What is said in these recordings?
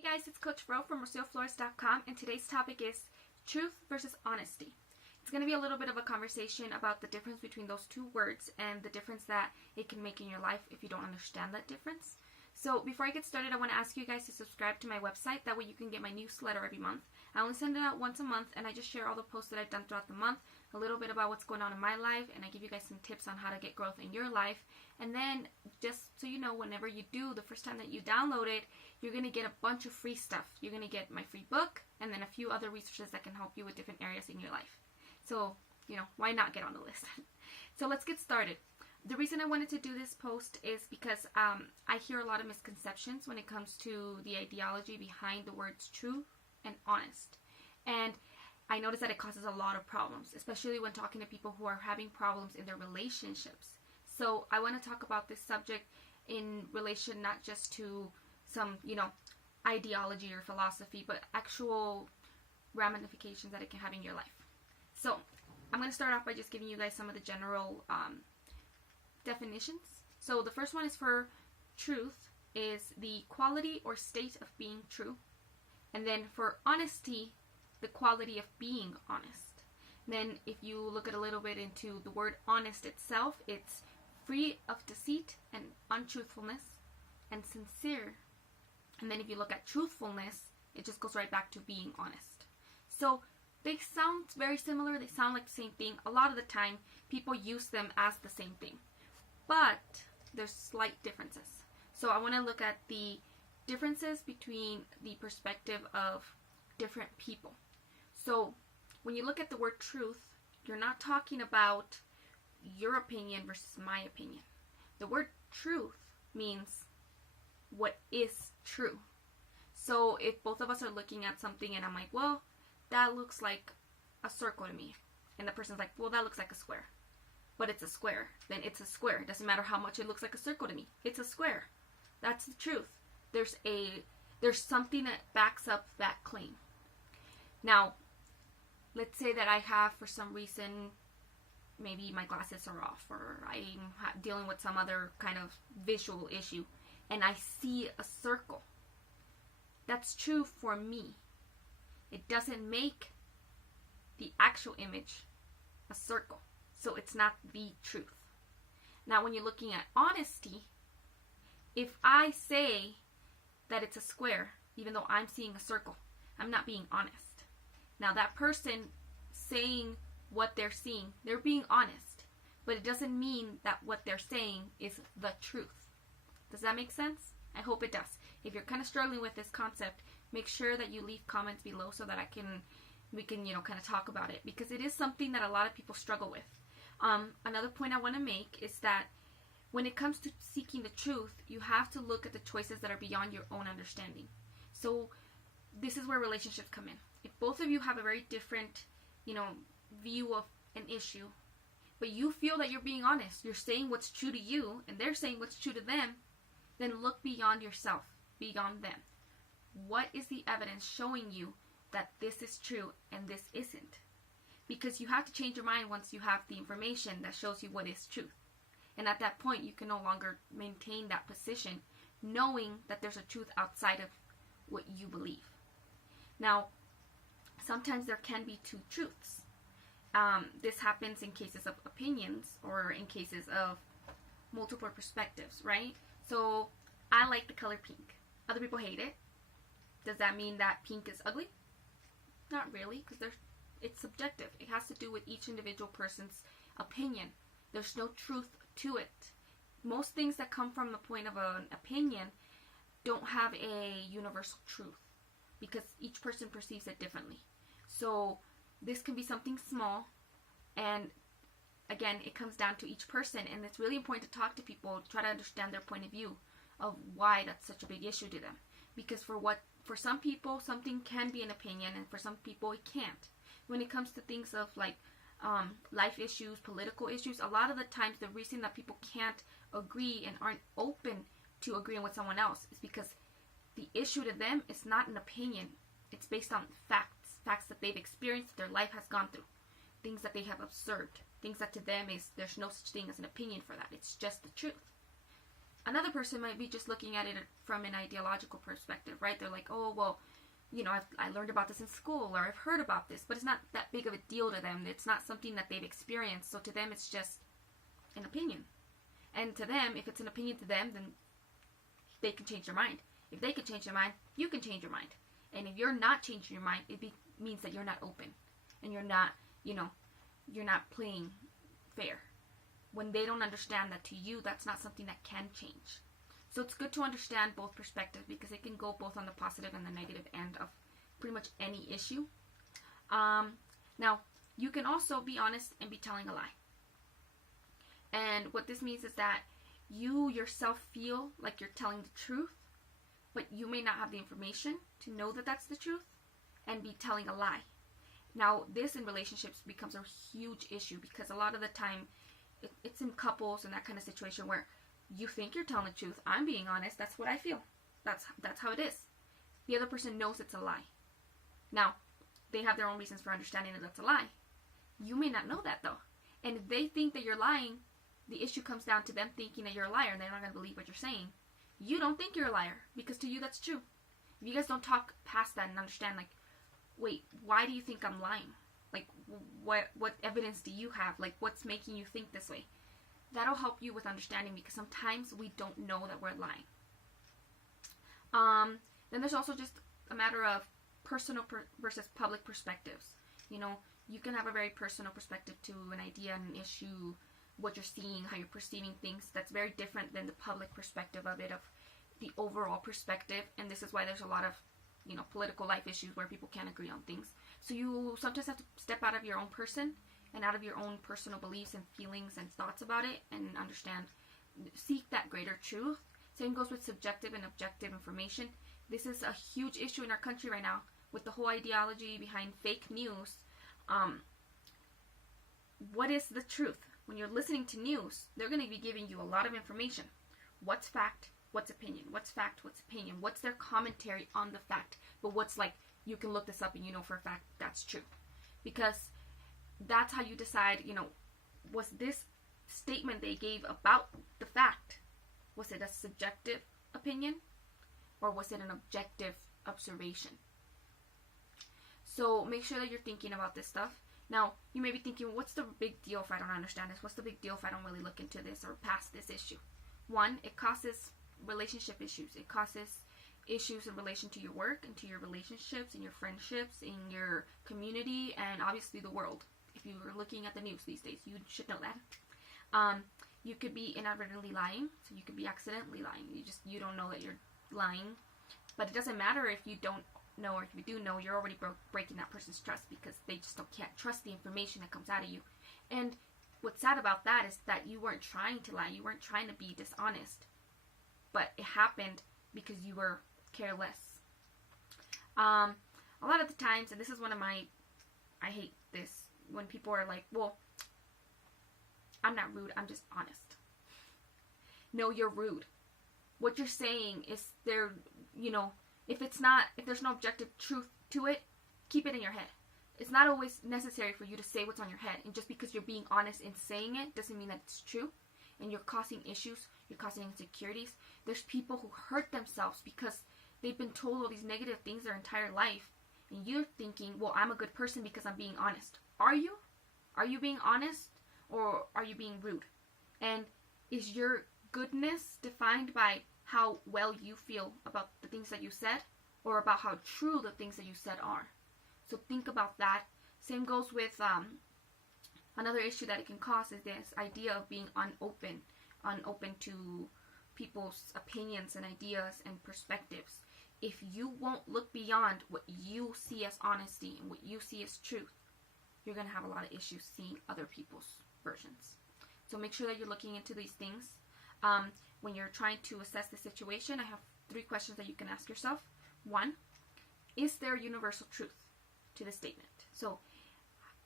Hey guys, it's Coach Ro from RocioFlores.com, and today's topic is truth versus honesty. It's going to be a little bit of a conversation about the difference between those two words and the difference that it can make in your life if you don't understand that difference. So before I get started, I want to ask you guys to subscribe to my website. That way you can get my newsletter every month. I only send it out once a month, and I just share all the posts that I've done throughout the month, a little bit about what's going on in my life, and I give you guys some tips on how to get growth in your life. And then, just so you know, whenever you do, the first time that you download it, you're going to get a bunch of free stuff. You're going to get my free book, and then a few other resources that can help you with different areas in your life. So, why not get on the list? So let's get started. The reason I wanted to do this post is because I hear a lot of misconceptions when it comes to the ideology behind the words true and honest. And I notice that it causes a lot of problems, especially when talking to people who are having problems in their relationships. So I want to talk about this subject in relation not just to some, ideology or philosophy, but actual ramifications that it can have in your life. So I'm going to start off by just giving you guys some of the general definitions. So the first one is for truth is the quality or state of being true. And then for honesty, the quality of being honest. Then if you look at a little bit into the word honest itself, it's free of deceit and untruthfulness and sincere. And then if you look at truthfulness, it just goes right back to being honest. So they sound very similar. They sound like the same thing. A lot of the time, people use them as the same thing. But there's slight differences. So I want to look at the differences between the perspective of different people. So when you look at the word truth, you're not talking about your opinion versus my opinion. The word truth means what is true. So if both of us are looking at something and I'm like, well, that looks like a circle to me. And the person's like, well, that looks like a square. But it's a square. Then it's a square. It doesn't matter how much it looks like a circle to me. It's a square. That's the truth. There's something that backs up that claim. Now, let's say that I have, for some reason, maybe my glasses are off, or I'm dealing with some other kind of visual issue, and I see a circle. That's true for me. It doesn't make the actual image a circle. So it's not the truth. Now, when you're looking at honesty, if I say that it's a square, even though I'm seeing a circle, I'm not being honest. Now, that person saying what they're seeing, they're being honest. But it doesn't mean that what they're saying is the truth. Does that make sense? I hope it does. If you're kind of struggling with this concept, make sure that you leave comments below so that we can kind of talk about it, because it is something that a lot of people struggle with. Another point I want to make is that when it comes to seeking the truth, you have to look at the choices that are beyond your own understanding. So this is where relationships come in. If both of you have a very different, view of an issue, but you feel that you're being honest, you're saying what's true to you, and they're saying what's true to them, then look beyond yourself, beyond them. What is the evidence showing you that this is true and this isn't? Because you have to change your mind once you have the information that shows you what is truth. And at that point, you can no longer maintain that position, knowing that there's a truth outside of what you believe. Now, sometimes there can be two truths. This happens in cases of opinions or in cases of multiple perspectives, right? So, I like the color pink. Other people hate it. Does that mean that pink is ugly? Not really, because it's subjective. It has to do with each individual person's opinion. There's no truth to it. Most things that come from the point of an opinion don't have a universal truth, because each person perceives it differently. So this can be something small, and again, it comes down to each person, and it's really important to talk to people, try to understand their point of view of why that's such a big issue to them. Because for some people, something can be an opinion, and for some people, it can't. When it comes to things of like life issues, political issues, a lot of the times the reason that people can't agree and aren't open to agreeing with someone else is because the issue to them is not an opinion. It's based on facts that they've experienced, that their life has gone through, things that they have observed, things that to them is there's no such thing as an opinion for that. It's just the truth. Another person might be just looking at it from an ideological perspective, right? They're like, oh, well, I learned about this in school, or I've heard about this, but it's not that big of a deal to them. It's not something that they've experienced. So to them, it's just an opinion. And to them, if it's an opinion to them, then they can change their mind. If they can change their mind, you can change your mind. And if you're not changing your mind, it means that you're not open. And you're not, you're not playing fair. When they don't understand that to you, that's not something that can change. So it's good to understand both perspectives, because it can go both on the positive and the negative end of pretty much any issue. Now, you can also be honest and be telling a lie. And what this means is that you yourself feel like you're telling the truth, but you may not have the information to know that that's the truth, and be telling a lie. Now, this in relationships becomes a huge issue, because a lot of the time, it's in couples and that kind of situation where you think you're telling the truth. I'm being honest. That's what I feel. That's how it is. The other person knows it's a lie. Now, they have their own reasons for understanding that that's a lie. You may not know that, though. And if they think that you're lying, the issue comes down to them thinking that you're a liar, and they're not going to believe what you're saying. You don't think you're a liar, because to you that's true. If you guys don't talk past that and understand, like, wait, why do you think I'm lying? Like, what evidence do you have? Like, what's making you think this way? That'll help you with understanding, because sometimes we don't know that we're lying. Then there's also just a matter of personal versus public perspectives. You can have a very personal perspective to an idea and an issue, what you're seeing, how you're perceiving things. That's very different than the public perspective of it, of the overall perspective. And this is why there's a lot of, political life issues where people can't agree on things. So you sometimes have to step out of your own person and out of your own personal beliefs and feelings and thoughts about it, and understand, seek that greater truth. Same goes with subjective and objective information. This is a huge issue in our country right now with the whole ideology behind fake news. What is the truth? When you're listening to news, they're going to be giving you a lot of information. What's fact? What's opinion? What's fact? What's opinion? What's their commentary on the fact? But what's like, you can look this up and you know for a fact that's true. Because that's how you decide, was this statement they gave about the fact, was it a subjective opinion, or was it an objective observation? So make sure that you're thinking about this stuff. Now, you may be thinking, what's the big deal if I don't understand this? What's the big deal if I don't really look into this or past this issue? One, it causes relationship issues. It causes issues in relation to your work and to your relationships and your friendships, in your community, and obviously the world. If you are looking at the news these days, you should know that. You could be inadvertently lying, so you could be accidentally lying. You don't know that you're lying. But it doesn't matter if you don't know, or if you do know, you're already breaking that person's trust, because they just can't trust the information that comes out of you. And what's sad about that is that you weren't trying to lie. You weren't trying to be dishonest. But it happened because you were careless. A lot of the times, and this is one of my, I hate this, when people are like, well, I'm not rude, I'm just honest. No, you're rude. What you're saying is if there's no objective truth to it, keep it in your head. It's not always necessary for you to say what's on your head. And just because you're being honest in saying it doesn't mean that it's true. And you're causing issues, you're causing insecurities. There's people who hurt themselves because they've been told all these negative things their entire life. And you're thinking, well, I'm a good person because I'm being honest. Are you? Are you being honest, or are you being rude? And is your goodness defined by how well you feel about the things that you said, or about how true the things that you said are? So think about that. Same goes with another issue that it can cause is this idea of being unopen to people's opinions and ideas and perspectives. If you won't look beyond what you see as honesty and what you see as truth, you're going to have a lot of issues seeing other people's versions. So make sure that you're looking into these things. When you're trying to assess the situation, I have 3 questions that you can ask yourself. 1, is there a universal truth to the statement? So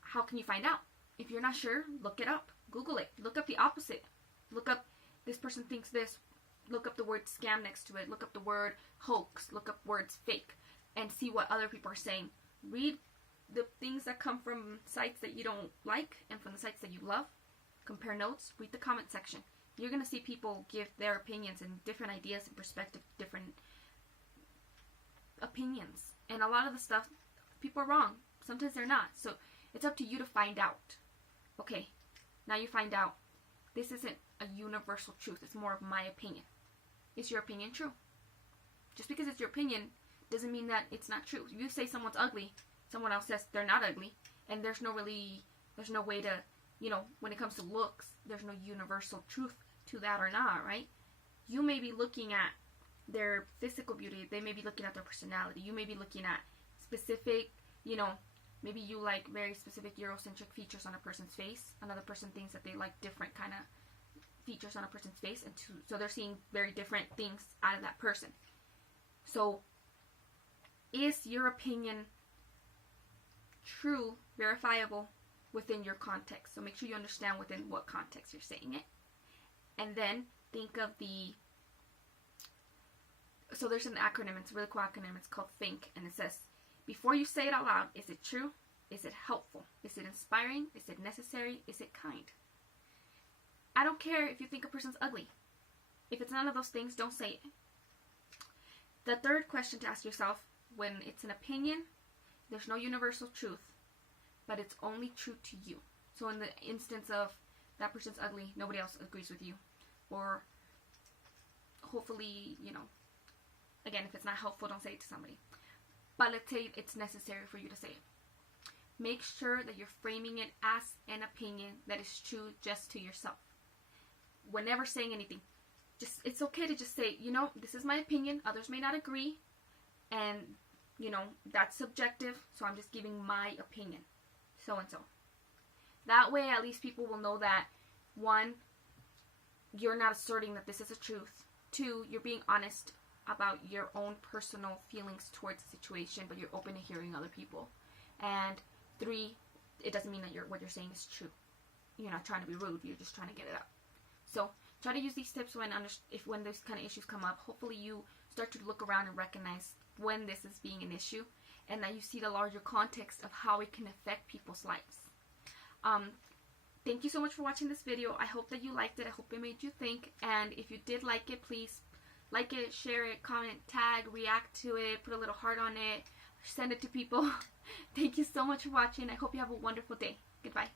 how can you find out? If you're not sure, look it up. Google it. Look up the opposite. Look up, this person thinks this. Look up the word scam next to it. Look up the word hoax. Look up words fake. And see what other people are saying. Read the things that come from sites that you don't like and from the sites that you love. Compare notes. Read the comment section. You're going to see people give their opinions and different ideas and perspective, different opinions. And a lot of the stuff, people are wrong. Sometimes they're not. So it's up to you to find out. Okay, now you find out this isn't a universal truth. It's more of my opinion. Is your opinion true? Just because it's your opinion doesn't mean that it's not true. If you say someone's ugly, someone else says they're not ugly, and there's no way to, when it comes to looks, there's no universal truth to that or not, right? You may be looking at their physical beauty. They may be looking at their personality. You may be looking at specific, maybe you like very specific Eurocentric features on a person's face. Another person thinks that they like different kind of features on a person's face, and so they're seeing very different things out of that person. So, is your opinion true, verifiable within your context? So make sure you understand within what context you're saying it. And then think of so there's an acronym, it's a really cool acronym, it's called THINK, and it says, before you say it out loud, is it true? Is it helpful? Is it inspiring? Is it necessary? Is it kind? I don't care if you think a person's ugly. If it's none of those things, don't say it. The third question to ask yourself, when it's an opinion, there's no universal truth, but it's only true to you. So in the instance of that person's ugly, nobody else agrees with you. Or hopefully, again, if it's not helpful, don't say it to somebody. But let's say it's necessary for you to say it. Make sure that you're framing it as an opinion that is true just to yourself. Whenever saying anything, it's okay to just say, this is my opinion, others may not agree, and, that's subjective, so I'm just giving my opinion, so and so. That way, at least people will know that, one, you're not asserting that this is a truth. Two, you're being honest about your own personal feelings towards the situation, but you're open to hearing other people. And three, it doesn't mean that what you're saying is true. You're not trying to be rude, you're just trying to get it out. So try to use these tips when those kind of issues come up. Hopefully you start to look around and recognize when this is being an issue, and that you see the larger context of how it can affect people's lives. Thank you so much for watching this video. I hope that you liked it. I hope it made you think. And if you did like it, please like it, share it, comment, tag, react to it, put a little heart on it, send it to people. Thank you so much for watching. I hope you have a wonderful day. Goodbye.